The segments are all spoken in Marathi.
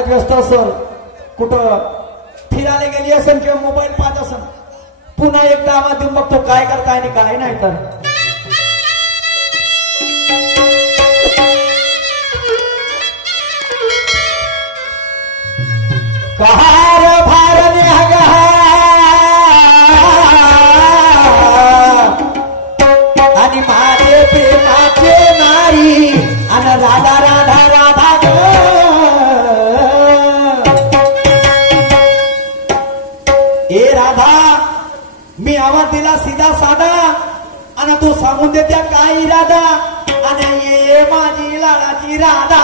कामात व्यस्त असेल, कुठं फिरायला गेली असेल किंवा मोबाईल पाहत असेल, पुन्हा एकदा आवाज देऊन बघतो काय करताय आणि काय नाही तर कहार भारने आणि माझे प्रेमाचे नारी आणि राधा राधा राधा ग ए राधा मी आवाज दिला सीधा साधा आणि तू सांगून दे त्या काय इरादा आणि ये माझी लाडाची राधा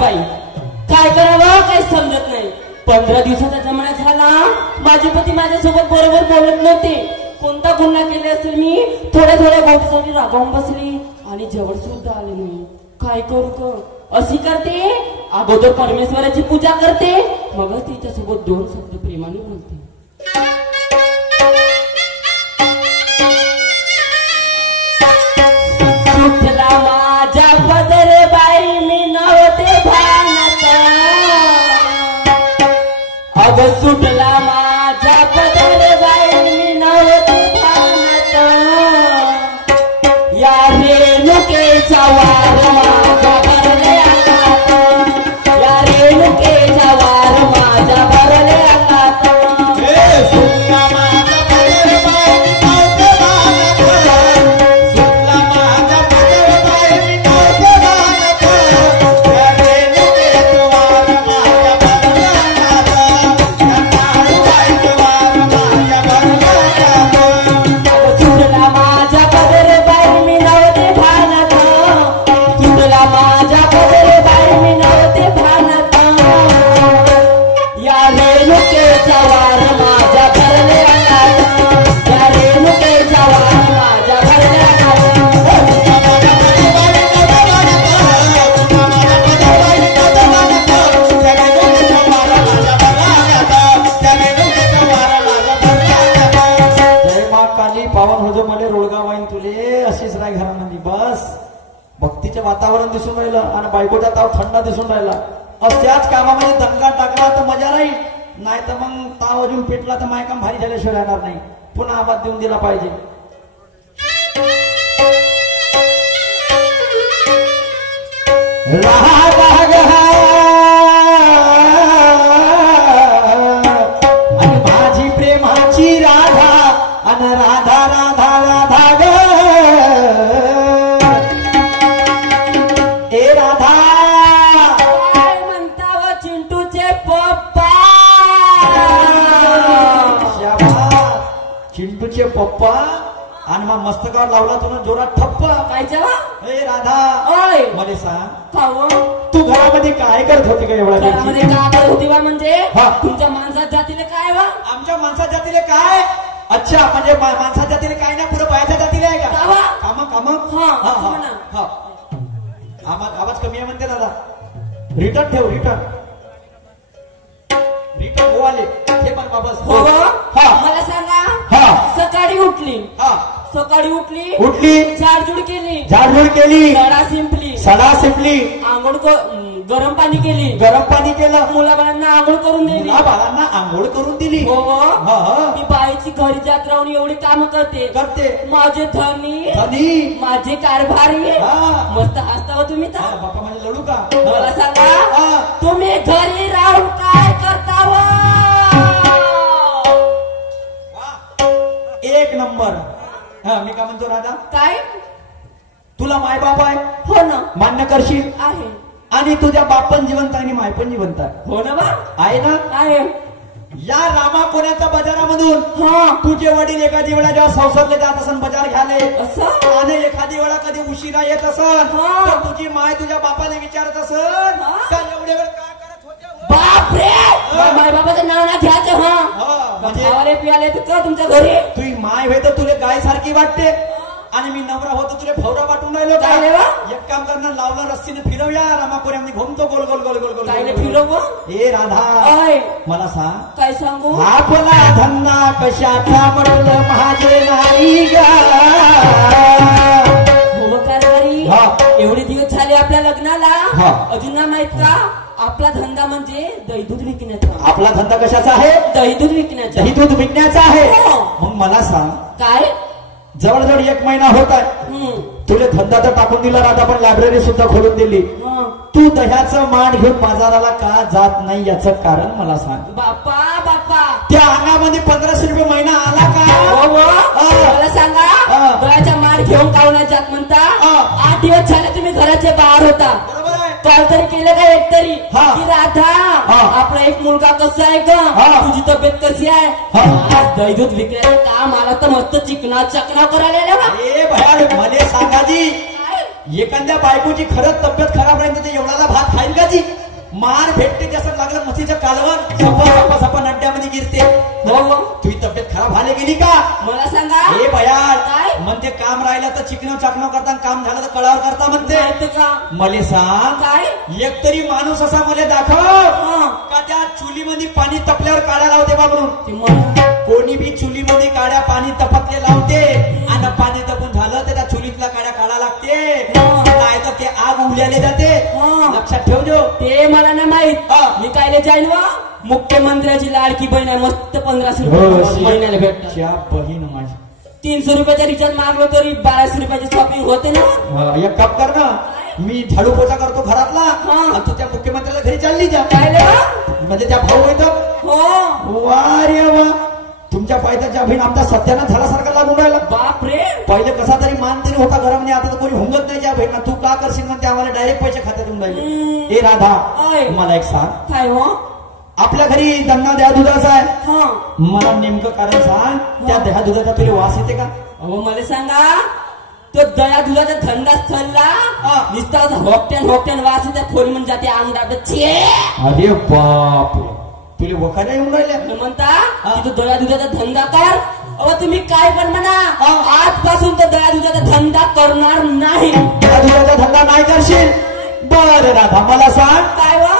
बाई काय करावं काही समजत नाही. 15 दिवसाचा जमाना झाला, माझे पती माझ्यासोबत बरोबर बोलत नव्हते. कोणता गुन्हा केले असेल मी, थोड्या गोष्टीसाठी रागावून बसली आणि जवळ सुद्धा आले नाही. काय करू ग, अशी करते अगोदर परमेश्वराची पूजा करते, मग तिच्यासोबत 2 शब्द प्रेमाने बोलते. सुटला माझ्या पदर बाई मी नव्हते भानत, अग सुटला माझ्या पदर बाई मी नव्हते भानत, या रेणुकेचा वार माझ्या भरले आकात, या रेणुकेचा वार माझ्या भरले आकात. वातावरण दिसून राहिलं आणि बायकोचा ताव थंड दिसून राहिला. त्याच कामामध्ये दंगा टाकला तर मजा राहील, नाही तर मग ताव अजून पेटला तर माय काम भारी झाल्याशिवाय राहणार नाही. पुन्हा आवाज देऊन दिला पाहिजे. आणि माझी प्रेमाची राधा आणि राधा राधा राधा ग चिंटूचे पप्पा आणि मग मस्तकावर लावला तुला जोरात ठप्पा. काय जेव्हा हे राधा ओय मला सांग, खाऊ तू घरामध्ये काय करत होती का एवढ्या घरामध्ये काय करत होती बा? म्हणजे तुमच्या माणसात जातीले काय बा? आमच्या माणसात जातीले काय? अच्छा, म्हणजे माणसात जातीले काय ना पुढे बायाच्या जातीले आहे का? काम आवाज कमी आहे म्हणते दादा. रिटर्न ठेव, रिटर्न हो आले हे पण बाबा. मला सांगा, सकाळी उठली झाडझूड केली सडा शिंपली गरम पाणी केलं मुलाबाळांना आंघोळ करून दिली. हो मी बाईची घरी जात राहून एवढी काम करते. माझे धनी माझे कारभारी मस्त हसता हो तुम्ही. बापा माझे लढू का? मला सांगा, तुम्ही घरी राहून काय करता? एक नंबर. मी काय म्हणतो राधा, काय तुला माय बाप आहे? हो ना. मान्य करशील? आहे. आणि तुझ्या बाप पण जिवंत आणि माय पण जिवंत आहे? हो ना बा. आहे ना? आहे. या रामाकोण्याच्या बाजारामधून तुझे वडील एखादी वेळा जेव्हा संसदला जात असन बाजार घ्याले असं, आणि एखादी वेळा कधी उशिरा येत असन तर तुझी माय तुझ्या बापाला विचारत असन का एवढे वेळ काय करत होते? बापरे, माय बाबाचं नाव ना घ्यायचं. म्हणजे पियाले का तुमच्या घरी? तुझी माय होय तर तुला गाय सारखी वाटते आणि मी नवरा होतो तुला भवरा वाटून राहिलो का? एक काम करणार, लावला रस्सीने फिरवूया रामापुऱ्यामध्ये घुमतो गोल गोल गोल गोल गोल. काय फिरव? ए राधा मला सांग, काय सांगू? आपला धंदा कशाचा म्हटलं माझे नाही गा, हा. एवढे दिवस झाले आपल्या लग्नाला हा. अजून ना माहित का आपला धंदा म्हणजे दही दूध विकण्याचा. आपला धंदा कशाचा आहे? दही दूध विकण्याचा. दही दूध विकण्याचा आहे. हो. मग मला सांग, काय जवळजवळ 1 महिना होत आहे तुला धंदा तर टाकून दिला राहता, पण लायब्ररी सुद्धा खोलून दिली. तू दह्याचं माठ घेऊन बाजाराला का जात नाही याचं कारण मला सांग. बापा बापा त्या अंगामध्ये 1500 रुपये महिना आला का? मला सांगा दह्याचा माठ घेऊन का नाही जात म्हणता? 8 दिवस झाले तुम्ही घराच्या बाहेर होता. बरोबर आहे. कॉल तरी केलं का एक तरी हा. की राधा आपला एक मुलगा कसा आहे का? तुझी तब्येत कशी आहे? आज दही दूध विकण्याचं काम आला तर मस्त चिकना चकना करायला. ए भयाड मला सांगा जी, एखाद्या बायकोची खरंच तब्येत खराब राहील तर एवढाला भात खाईल का जी? मार भेटते कसं लागलं मशीचं कालवर सप्पा नड्ड्यामध्ये गिरते. तुझी तब्येत खराब झाली गेली का? मला सांगा. हे भयाड काय म्हणते काम राहिलं तर चिकन चाकणं करता, काम झालं तर कळावर करता म्हणते. माहिती का मले सांग काय एक तरी माणूस असा मला दाखव का त्या चुलीमध्ये पाणी तपल्यावर काड्या लावते बा म्हणून. कोणी बी चुलीमध्ये काड्या पाणी तपतले लावते आणि पाणी तपून झालं तर त्या चुलीतल्या काड्या काढा लागते, नाही तर ते आग उमल्याले जाते. लक्षात ठेवજો. ते मला नाही माहित. मी कायले जाईन वा मुख्यमंत्र्याची लाडकी बहीण आहे, मस्त 1500 रुपये महिन्याला भेटतात. बहीण माझी 300 रुपयाचा रिचार्ज मागलो तरी 1200 रुपयाची शॉपिंग होते ना. एक काम कर ना, मी झाडू पोचा करतो घरातला आणि तू त्या मुख्यमंत्र्याला घरी चालली जा. म्हणजे त्या भाऊ येतो. वा रे वा, तुमच्या पायथ्याच्या बहीण आमचा सत्यानाश झाल्यासारखा लागून राहिला. बापरे, पहिले कसा तरी मान तरी होता घरामध्ये, आता तर कोणी हुंगत नाही. ज्या बहिणा तू का करशील म्हणते, आम्हाला डायरेक्ट पैसे खात्यात येऊन राहिले. ए राधा मला एक सांग, काय हो आपल्या घरी धंदा दह्या दुधाचा आहे. मला नेमकं कारण सांग, त्या दह्या दुधाचा तुला वास येते का? अहो मला सांगा, तो दया दुधाचा धंदा चालला नुसता होकट्यान वास त्या खोली म्हणजे जाते आमदार. अरे बाप, तुला वखाऱ्या येऊन राहिल्या म्हणता की तू दया दुधाचा धंदा कर. अहो तुम्ही काय पण म्हणा, आजपासून तर दया दुधाचा धंदा करणार नाही. दह्या दुधाचा धंदा नाही करशील? बरं राधा मला सांग, काय वा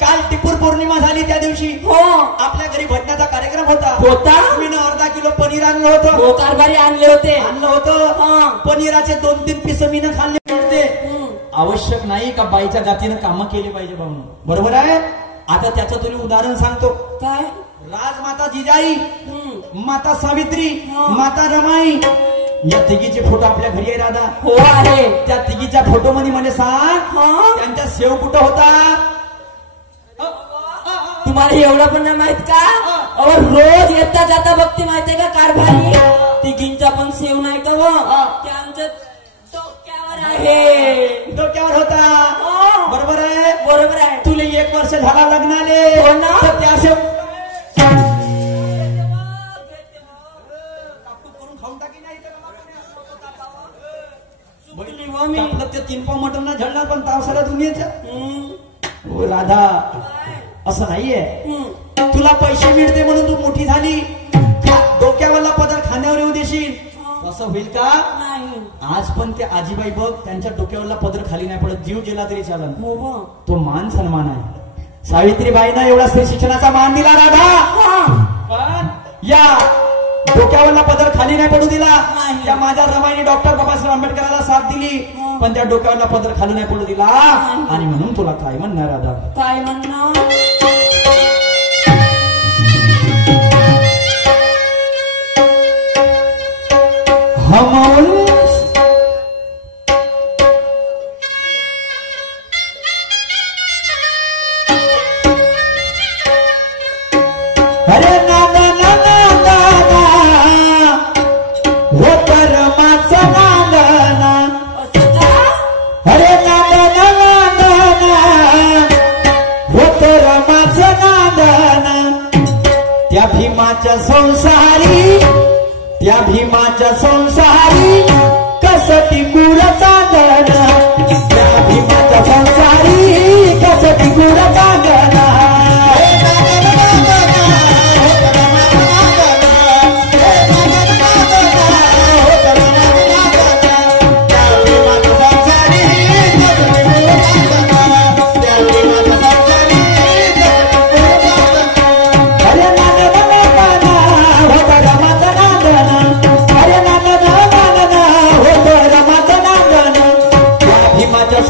काल टिपूर पौर्णिमा झाली त्या दिवशी आपल्या घरी भजनाचा कार्यक्रम होता. मी अर्धा किलो पनीर आणलं होतं. कारभारी आणलं होतं. पनीराचे 2-3 पीस मी खाल्ले होते. आवश्यक नाही का बाईच्या जातीनं कामं केली पाहिजे म्हणून, बरोबर आहे. आता त्याचं तुला उदाहरण सांगतो. काय? राजमाता जिजाई, माता सावित्री, माता रमाई, या तिघीचे फोटो आपल्या घरी आहे राधा. हो आहे. त्या तिघीच्या फोटो मध्ये मला सांग त्यांचा सेव कुठं होता? तुम्हाला एवढं पण नाही माहित का? अहो रोज येता जाता बघते माहितीये का कारभारी, तिघींचा पण सेव नाही का? त्यांचं डोक्यावर आहे. डोक्यावर होता. बरोबर आहे. बरोबर आहे. तुला 1 वर्ष झाला लग्नाले, तर त्या सेव खाऊन टाकी नाही आपलं ते 3 पाव मटन ना झडणार, पण ताव साऱ्या दुनियेच्या. राधा असं नाहीये. तुला पैसे मिळते म्हणून तू मोठी झाली, डोक्यावरला पदर खाण्यावर येऊ देशील असं होईल का? नाही. आज पण ते आजीबाई बघ, त्यांच्या डोक्यावरला पदर खाली नाही पडत, जीव गेला तरी चालन. तो मान सन्मान आहे. सावित्रीबाईंना एवढा स्त्री शिक्षणाचा मान दिला राधा, पण या डोक्यावरला पदर खाली नाही पडू दिला. त्या माझ्या रमाईने डॉक्टर बाबासाहेब आंबेडकरांना साथ दिली, पण त्या डोक्यावरला पदर खाली नाही पडू दिला. आणि म्हणून तुला काय म्हणणार राधा? काय म्हणणार? अरे नादा नादा नादा हो परमाचा नादा. अरे नादा नादा हो परमाचा नादा. त्या भीमाच्या संसारी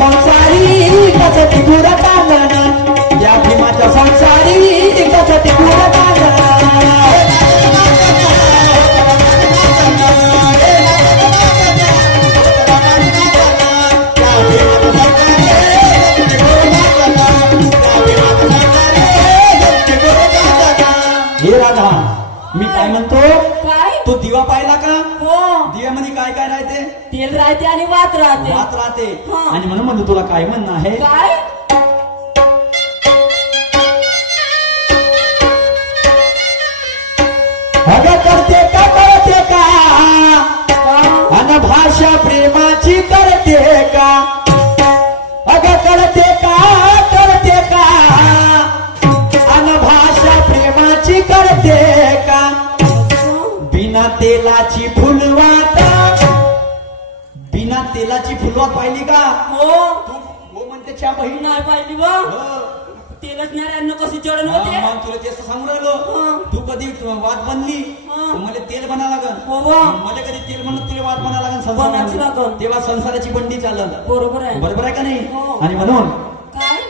संसारी कसं टिकूर कांदण या भीमाच्या संसारी कसं टिकूर कांदण हे राधा मी काय म्हणतो काय तू दिवा पाहिला का हो दिव्यामध्ये काय काय राहते तेल राहते आणि वात राहते वात राहते हा. आणि म्हणून म्हणतो तुला काय म्हणणं आहे काय अगं करते का कळते का अन भाषा प्रेमाची करते का अगं करते का अन भाषा प्रेमाची करते का बिना तेलाची फुलवात बिना तेलाची फुलवात पाहिली का हो तू हो म्हणते च्या बहीण नाही पाहिली बा तेलच नाही कसे जळण होते मग तुला तेच तर सांगू राहिलो हा. तू कधी वाद बनली हा. तर मला तेल बना लागल हो बा. मला कधी तेल म्हणत तुला वाद बना लागल बनावंच संसारामध्ये. लागल. तेव्हा संसाराची बंडी चालल बरोबर आहे बरोबर आहे का नाही हो. आणि म्हणून काय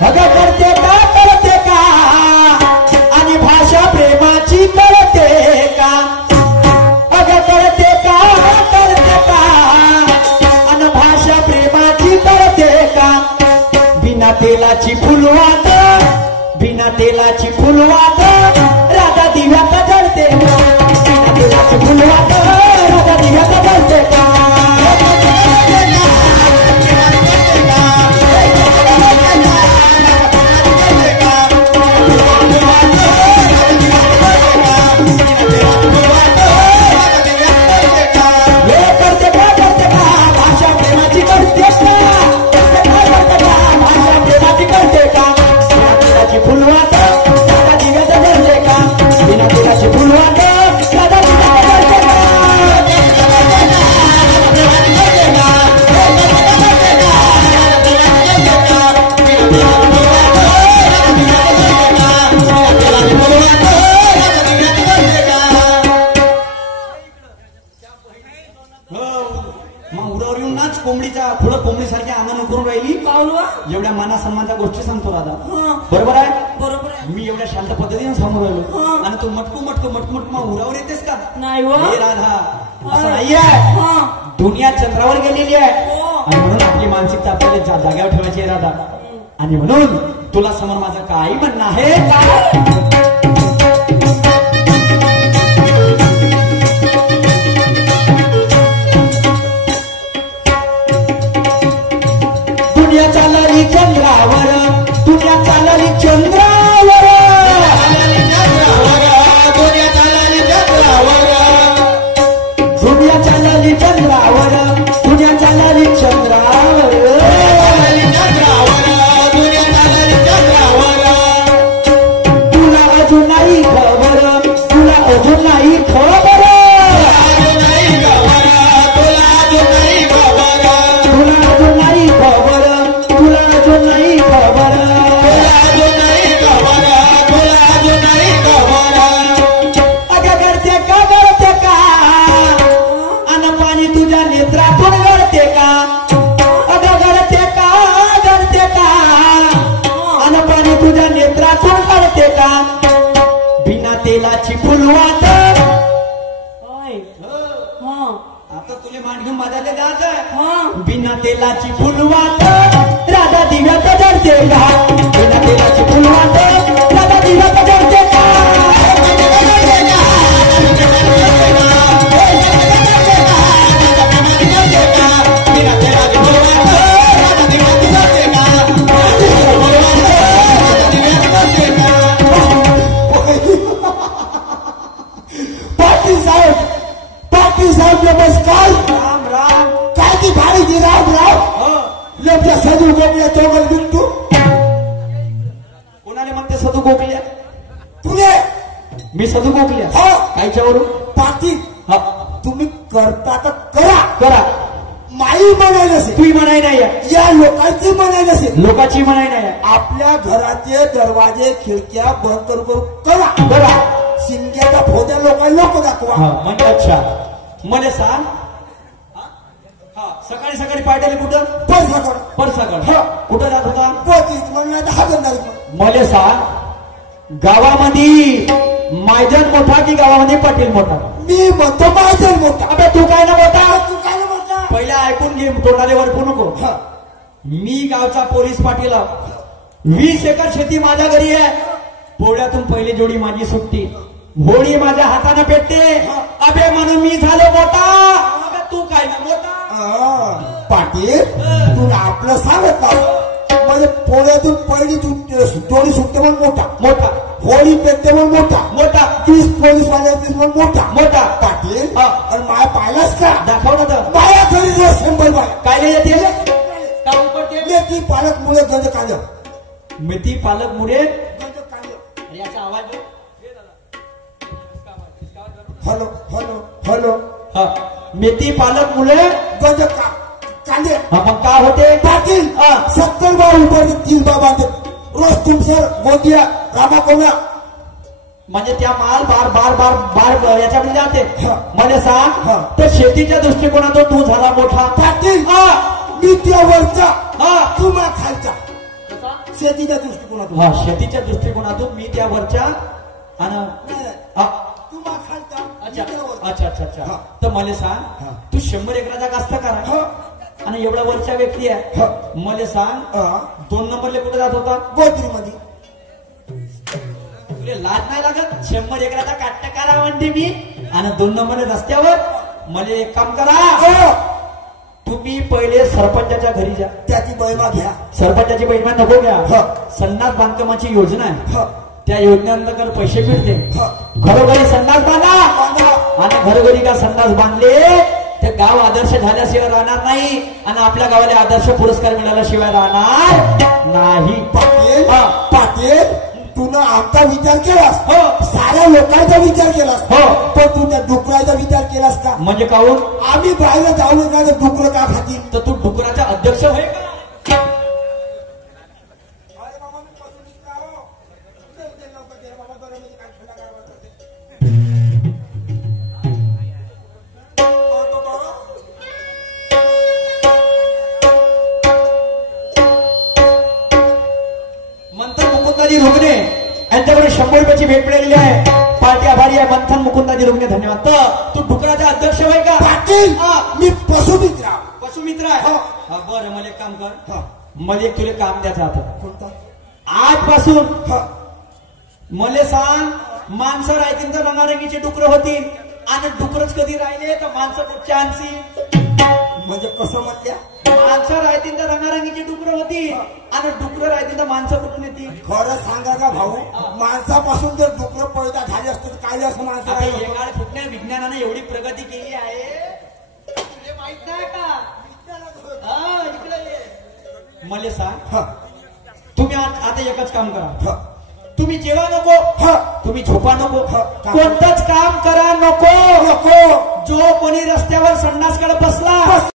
अगं करते का आणि भाषा प्रेमाची करते का अगं करते का आणि भाषा प्रेमाची करते का बिना तेलाची फुलवात राधा दिव्यात जळते बिना तेलाची फुलवात राधा दिव्यात जळते का फुलवात राधा दिव्यात जळते का बिना तेलाची फुलवात राधा दिव्यात जळते का मग उरावर येऊन नाच कोंबडीच्या पुढं कोंबडीसारखी अंगण करून राहिली पाहुणवा एवढ्या माना सन्मानच्या गोष्टी सांगतो राधा हा. बरोबर आहे बरोबर आहे मी एवढ्या शांत पद्धतीने सांगू राहिलो हा. आणि तू मटकू मग उरावर येतेस का नाही हो हे राधा असं नाही आहे हा. दुनिया चंद्रावर गेलेली आहे हो. आणि म्हणून आपली मानसिकता आपल्याला जाग्यावर ठेवायची आहे राधा आणि म्हणून तुला समोर माझं काही म्हणणं आहे काय दुनिया चालली चंद्रावर दुनिया चालली चंद्रावर दुनिया चालली चंद्रावर दुनिया चालली चंद्रावर दुनिया चालली चंद्रावर दुनिया चालली चंद्रावर तुला अजून नाही खबर तुला अजून नाही खबर बिना तेलाची फुलवात आता तुला मान घेऊन माझ्याकडे जायचं बिना तेलाची फुलवात राधा दिव्यात जळते का बिना तेलाची फुलवात राधा दिव्यात जळते का पाटील साहेब नमस्कार राम राम काय ती भाडीची राम एवढ्या सदू गोकल्या तोगल बिंदू कोणाने म्हणते सदू गोकल्या तुले मी सदू गोकल्या कायच्यावरून पाटील तुम्ही करता तर करा माई म्हणाय नसेल तुम्ही म्हणाय नाही या लोकांची म्हणाय नसेल लोकांची म्हणाय नाही आपल्या घराचे दरवाजे खिडक्या बंद करून करा शिंग्याच्या फोद्या लोकांना नको दाखवा म्हणजे अच्छा मला सांग. हा सकाळी सकाळी पायटाली कुठं? परसाकड. परसाकड. हा. कुठं जात होता? पोतीत म्हणलं तर हागंदारी. मला सांग गावामध्ये मायजन मोठा की गावामध्ये पाटील मोठा? मी म्हणतो माझं मोठा. अबे तू काय ना मोठा? तू काय मोठा? पहिला ऐकून घे, तोंडाले वरपू नको. हा. मी गावचा पोलीस पाटील. 20 एकर शेती माझ्या घरी आहे. पोळ्यातून पहिली जोडी माझी सुट्टी. होळी माझ्या हाताने पेटते. अबे म्हणून मी झालो मोठा. अबे तू काय ना मोठा? पाटील तुला आपलं सांगत ना म्हणजे पोळ्यातून पहिली जोडी सुटते म्हणून मोठा. मोठा. होळी पेटते म्हणून मोठा. मोठा. 30 पोलीस वाले असतील म्हणून मोठा. मोठा. पाटील हा. आणि माया पाहिलास का? दाखव ना तर. माया घरी रोज 100 बाय. काय नाही येते? काम पडते. मेथी पालक मुळे गंज कांद. मेथी पालक मुळे गंज कांद. याचा आवाज. Hello hello hello. हा मेथी पालक मुळे गंज कांदे. हा मग काय होते? पाटील 70 बार उपर 30 बाबा रोज तुमसर गोंदिया रामाकोना. म्हणजे त्या माल बार बार बार बार याच्यामध्ये जाते. हा. मला सांग हा. तर शेतीच्या दृष्टिकोनातून तू झाला मोठा. पाटील मी त्या वरचा हा. तुम्हा खालचा. शेतीच्या दृष्टिकोनातून. हा शेतीच्या दृष्टिकोनातून मी त्या वरच्या आणि हा. तुम्हा खालचा. अच्छा मी त्या वरचा. अच्छा अच्छा अच्छा. हा. तर मला सांग हा. तू 100 एकराचा कास्तकार हा. आणि एवढा वरच्या व्यक्ती आहे. हा. मला सांग हा. 2 नंबरला कुठे जात होता? गोत्रीमध्ये. तुला लाज नाही लागत? 100 एकराचा काटकारा म्हणते मी आणि 2 नंबरला रस्त्यावर. मला एक काम करा, तुम्ही पहिले सरपंचाच्या घरी जा. त्याची बैमा घ्या. सरपंचाची बैठक नको घ्या. हा. संडास बांधकामाची योजना आहे. हा. त्या योजनेअंतर्गत पैसे मिळते. हा. घरोघरी संडास बांधा. बांधा. आणि घरोघरी का संडास बांधले ते गाव आदर्श झाल्याशिवाय राहणार नाही आणि आपल्या गावाला आदर्श पुरस्कार मिळाल्याशिवाय राहणार नाही. पाटील हा. पाटील तूनं आमचा विचार केलास. हो. साऱ्या लोकांचा विचार केलास. हो. पण तू त्या डुकराचा विचार केलास का? म्हणजे काहून? आम्ही बाहेर जाऊन काय डुकर का खातील? तर तू डुकराचा अध्यक्ष होय का? मंथन मुकुंदाजी रुग्णे यांच्याकडे 100 रुपयाची भेट मिळालेली आहे. पार्टी आभारी आहे. मंथन मुकुंदाजी रुग्णे धन्यवाद. तर तू डुकराचा अध्यक्ष होय का? पाटील मी पशुमित्र. पशुमित्र आहे. हो. हा बरं मला एक काम कर. हा. मला एक तुला काम द्यायचं आता. कोणता? आजपासून हा. मला सांग माणसं राहतील तर रंगारंगीचे डुकरं होतील आणि डुकरच कधी राहिले तर माणसं कुठच्या आणशी? म्हणजे कसं म्हणल्या? माणसं राहतील तर रंगारंगीची डुकरं होती आणि डुकरं राहतील तर माणसं कुठून येतील? खरं सांगा का भाऊ, माणसापासून जर डुकरं पैदा झाले असते तर काय असं माणसं आता राहिलं हे असतं? काळ कुठल्या विज्ञानाने एवढी प्रगती केली आहे तुला माहित नाही का? हा इकडे ये. मला सांग हा. तुम्ही आता एकच काम करा. हा. तुम्ही जेवा नको. हा. तुम्ही झोपा नको. हा. कोणतंच काम करा नको. नको. जो कोणी रस्त्यावर संडासकडे बसला